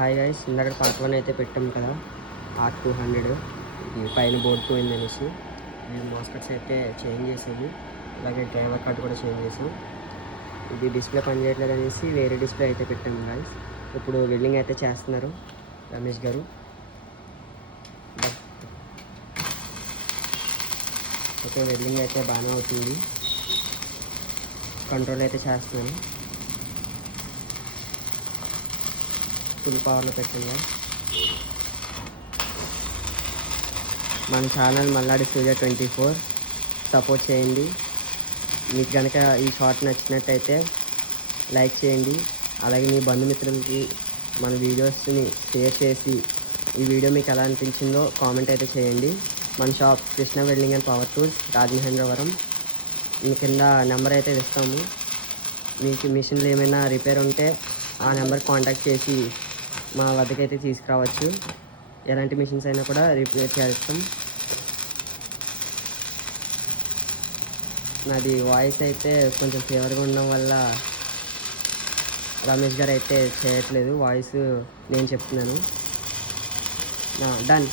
Hi guys, ఇందాక part 1 అయితే పెట్టాం కదా, R200. ఇది పైన బోర్డు పోయింది అనేసి ఈ మాస్కట్స్ అయితే చేంజ్ చేసాము. అలాగే డ్రైవర్ కార్డ్ కూడా చేంజ్ చేసాం. ఇది డిస్ప్లే పనిచేయట్లేదు అనేసి వేరే డిస్ప్లే అయితే పెట్టాము గైస్. ఇప్పుడు వెల్డింగ్ అయితే చేస్తున్నారు రమేష్ గారు. ఓకే, వెల్డింగ్ అయితే బాగానే అవుతుంది. కంట్రోల్ అయితే చేస్తున్నాను. ఫుల్ పవర్లో పెట్టండి. మన ఛానల్ మల్లాడి సూర్య 24 సపోర్ట్ చేయండి. మీకు కనుక ఈ షార్ట్ నచ్చినట్టయితే లైక్ చేయండి. అలాగే మీ బంధుమిత్రులకి మన వీడియోస్ని షేర్ చేసి ఈ వీడియో మీకు ఎలా అనిపించిందో కామెంట్ అయితే చేయండి. మన shop Krishna welding and power tools, Rajamahendravaram. మీ కింద నెంబర్ అయితే ఇస్తాము. మీకు మిషన్లు ఏమైనా రిపేర్ ఉంటే ఆ నెంబర్ కాంటాక్ట్ చేసి మా వద్దకు అయితే తీసుకురావచ్చు. ఎలాంటి మిషన్స్ అయినా కూడా రిపేర్ చేస్తాం. నాది వాయిస్ అయితే కొంచెం ఫీవర్గా ఉండడం వల్ల రమేష్ గారు అయితే చేయట్లేదు. వాయిస్ నేను చెప్తున్నాను. డన్.